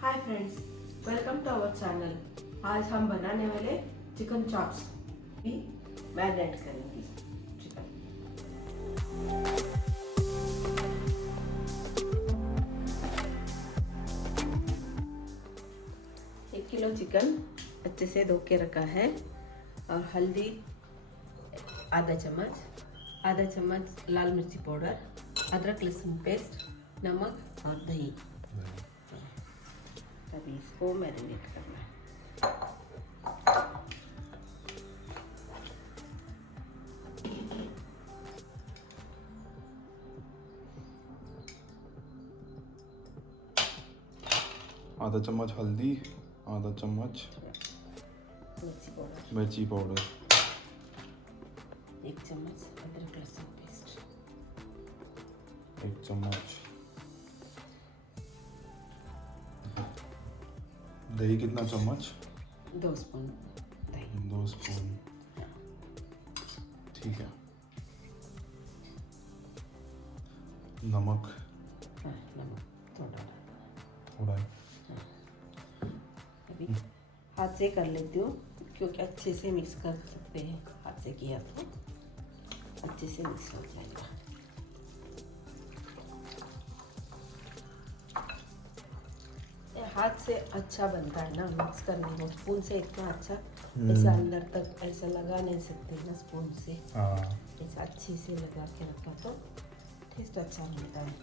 Hi friends, welcome to our channel. आज हम बनाने वाले चिकन चॉप्स भी मैरिनेट करेंगे। चिकन 1 किलो चिकन अच्छे से धो के रखा है और हल्दी आधा चम्मच लाल मिर्ची पाउडर, अदरक लहसुन पेस्ट, नमक और दही। अभी इसको मैरिनेट करना है। आधा चम्मच हल्दी, आधा चम्मच मिर्ची पाउडर, 1 चम्मच अदरक लहसुन पेस्ट, 1 चम्मच दही। कितना चम्मच? 2 स्पून दही। 2 स्पून। ठीक है। नमक नमक थोड़ा। अभी हाथ से कर लेती हूँ क्योंकि अच्छे से मिक्स कर सकते हैं। हाथ से किया तो अच्छे से मिक्स हो जाएगा। हाथ से अच्छा बनता है ना मिक्स करने में, स्पून से इतना अच्छा ऐसा अंदर तक ऐसा लगा नहीं सकते ना स्पून से। ऐसा अच्छे से लगा के रखा तो टेस्ट अच्छा मिलता है।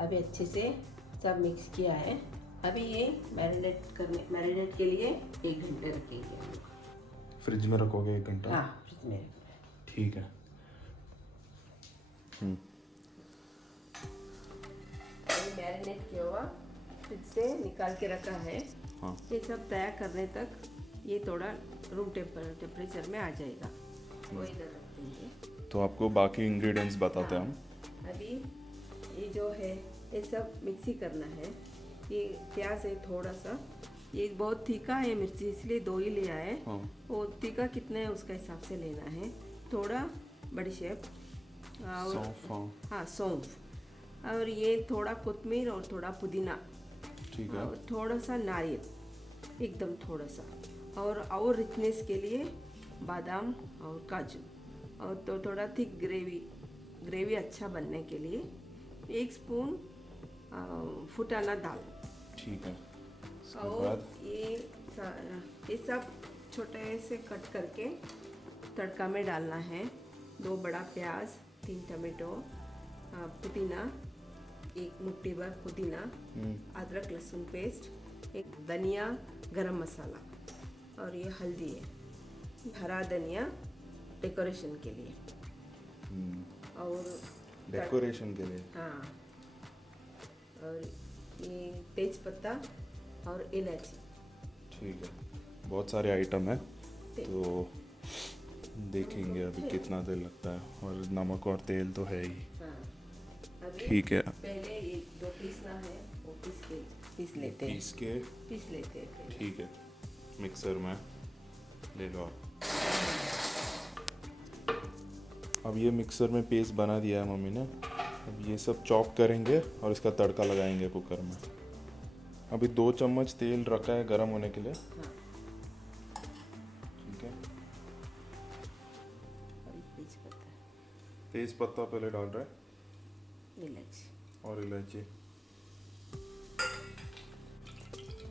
अभी अच्छे से सब मिक्स किया है। अभी ये मैरिनेट के लिए 1 घंटे रखेंगे। फ्रिज में रखोगे 1 घंटा? हाँ, फ्रिज में। ठीक है। मैरिनेट किया हुआ फ्रिज से निकाल के रखा है। हाँ। ये सब तैयार करने तक ये थोड़ा रूम टेम्परेचर में आ जाएगा। वो इधर रख देंगे। तो आपको बाकी इंग्रेडिएंट्स बताते हैं हम। अभी ये जो है ये सब मिक्सी करना है। ये प्याज है थोड़ा सा, ये बहुत तीखा है मिर्ची इसलिए 2 ही ले आए। हाँ। वो तीखा कितना है उसका हिसाब से लेना है। थोड़ा बड़ीशेप सौंफ। हाँ, सौंफ। और ये थोड़ा कोतमीर और थोड़ा पुदीना। ठीक है। और थोड़ा सा नारियल, एकदम थोड़ा सा। और रिचनेस के लिए बादाम और काजू। और तो थोड़ा थिक ग्रेवी अच्छा बनने के लिए 1 स्पून फुटाना दाल। ठीक है। और ये सब छोटे से कट करके तड़का में डालना है। 2 बड़ा प्याज, 3 टमाटो, पुदीना, 1 मुट्ठी भर पुदीना, अदरक लहसुन पेस्ट, 1 धनिया गरम मसाला, और ये हल्दी है, हरा धनिया डेकोरेशन के लिए। और डेकोरेशन के लिए। हाँ, और ये तेज पत्ता और इलायची। ठीक है। बहुत सारे आइटम है तो देखेंगे अभी कितना तेल लगता है। और नमक और तेल तो है ही। हाँ, अभी ठीक है। पहले ये जो पीसना है वो पीस लेते हैं। पीस लेते हैं पहले। ठीक है। मिक्सर में ले लो। अब ये मिक्सर में पेस्ट बना दिया है मम्मी ने। अब ये सब चॉप करेंगे और इसका तड़का लगाएंगे कुकर में। अभी 2 चम्मच तेल रखा है गरम होने के लिए। हाँ। ठीक है। और तेज पत्ता पहले डाल रहा है, इलायची और इलायची।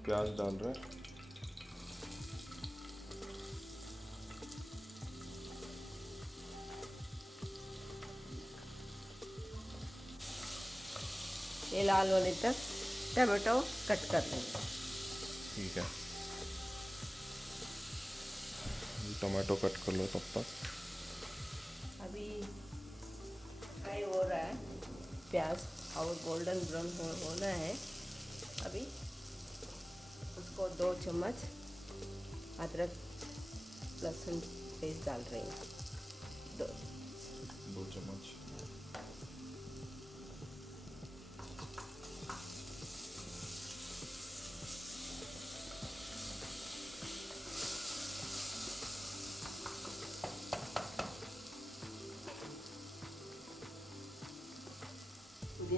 प्याज डाल रहा है। ये लाल होने तक टमाटो कट कर लेंगे। ठीक है। टमाटो कट कर लो तब तक। अभी फ्राई हो रहा है प्याज और गोल्डन ब्राउन होना है। अभी उसको 2 चम्मच अदरक लहसुन पेस्ट डाल रही हूँ। 2 चम्मच।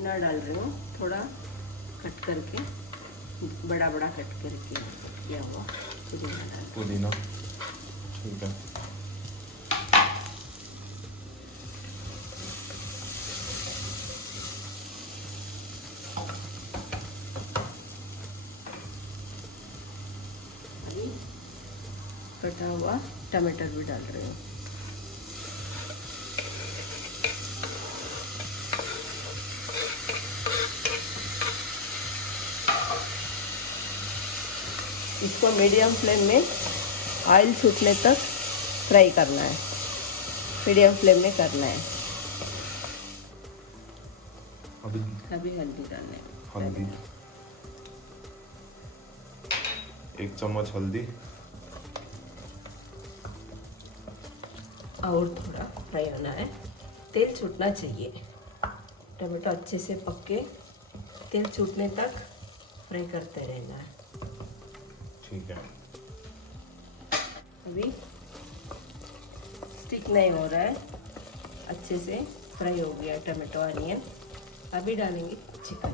पुदीना डाल रही हूँ, थोड़ा कट करके, बड़ा बड़ा कट करके किया हुआ पुदीना डाल। पुदीना, ठीक है। कटा हुआ टमाटर भी डाल रही हूँ। इसको मीडियम फ्लेम में ऑयल छूटने तक फ्राई करना है, मीडियम फ्लेम में करना है। अभी हल्दी डालना है। हल्दी, 1 चम्मच हल्दी, और थोड़ा फ्राई होना है, तेल छूटना चाहिए। टमाटो अच्छे से पक के तेल छूटने तक फ्राई करते रहना है। ठीक है। अभी स्टिक नहीं हो रहा है, अच्छे से फ्राई हो गया टमाटो ऑनियन। अभी डालेंगे चिकन।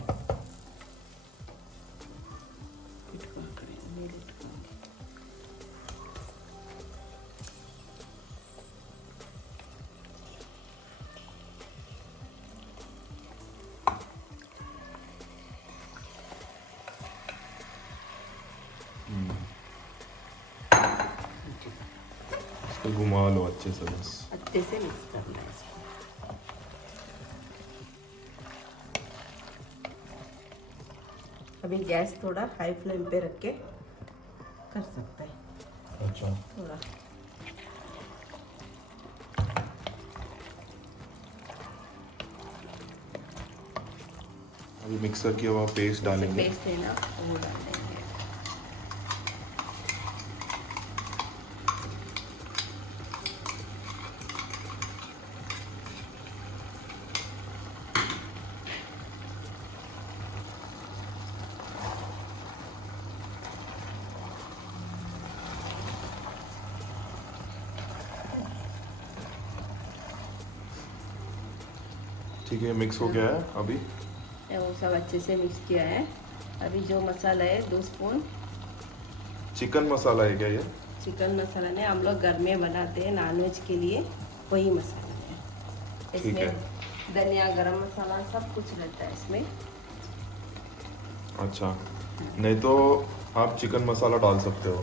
इसको घुमा लो अच्छे से, बस अच्छे से मिक्स करना है इसको। अभी गैस थोड़ा हाई फ्लेम पे रख के कर सकते हैं। अच्छा, थोड़ा अभी मिक्सर की हुआ पेस्ट डालेंगे। पेस्ट है ना, वो डाल देंगे। ठीक है, मिक्स हो गया है। अभी वो सब अच्छे से मिक्स किया है। अभी जो मसाला है 2 स्पून चिकन मसाला है क्या ये? चिकन मसाला नहीं, हम लोग घर में बनाते हैं नॉनवेज के लिए, वही मसाला है। ठीक है। इसमें धनिया, गरम मसाला सब कुछ रहता है इसमें। अच्छा, नहीं तो आप चिकन मसाला डाल सकते हो।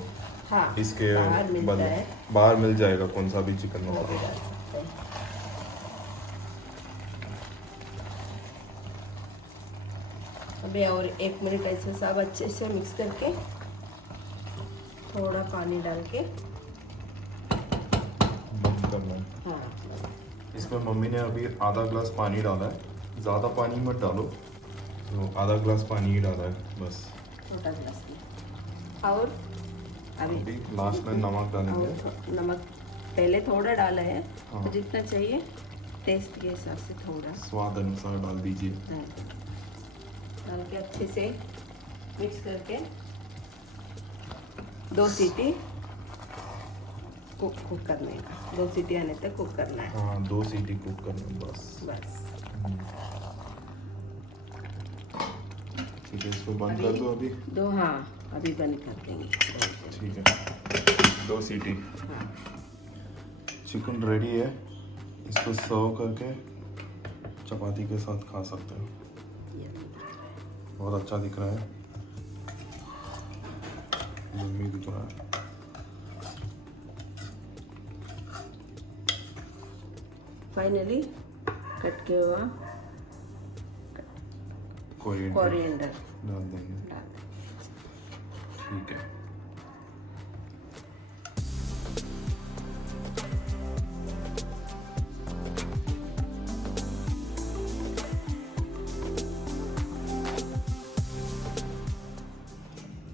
हाँ, इसके बाहर मिलता बदले है, बाहर मिल जाएगा कौन सा भी चिकन वो भी मसाला। डाल सकते हैं। अभी और 1 मिनट ऐसे सब अच्छे से मिक्स करके थोड़ा पानी डाल के बंद करना है। हाँ, इसमें मम्मी ने अभी आधा ग्लास पानी डाला है, ज़्यादा पानी मत डालो, तो आधा ग्लास पानी ही डाला है बस। छोटा ग्लास में। और अभी लास्ट में नमक डालेंगे। और नमक पहले थोड़ा डाला है, हाँ। तो जितना चाहिए टेस्ट के हिसाब से थोड़ा स्वाद अनुसार डाल दीजिए। डाल के अच्छे से मिक्स करके 2 सीटी कुक करने का, 2 सीटी आने तक कुक करना है। हाँ, 2 सीटी कुक करना है बस। ठीक है, इसको बंद कर दो अभी। हाँ, अभी बंद कर देंगे। ठीक है, 2 सीटी। हाँ, चिकन रेडी है, इसको सर्व करके चपाती के साथ खा सकते हो। ये बहुत अच्छा दिख रहा है, यम्मी दिख रहा है। फाइनली कट किया हुआ कोरिएंडर डाल देंगे। ठीक है।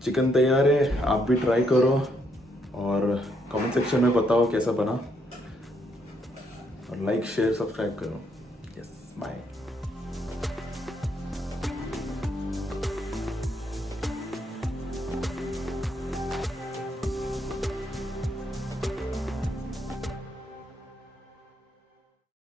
चिकन तैयार है, आप भी ट्राई करो और कमेंट सेक्शन में बताओ कैसा बना, और लाइक शेयर सब्सक्राइब करो। Yes, bye.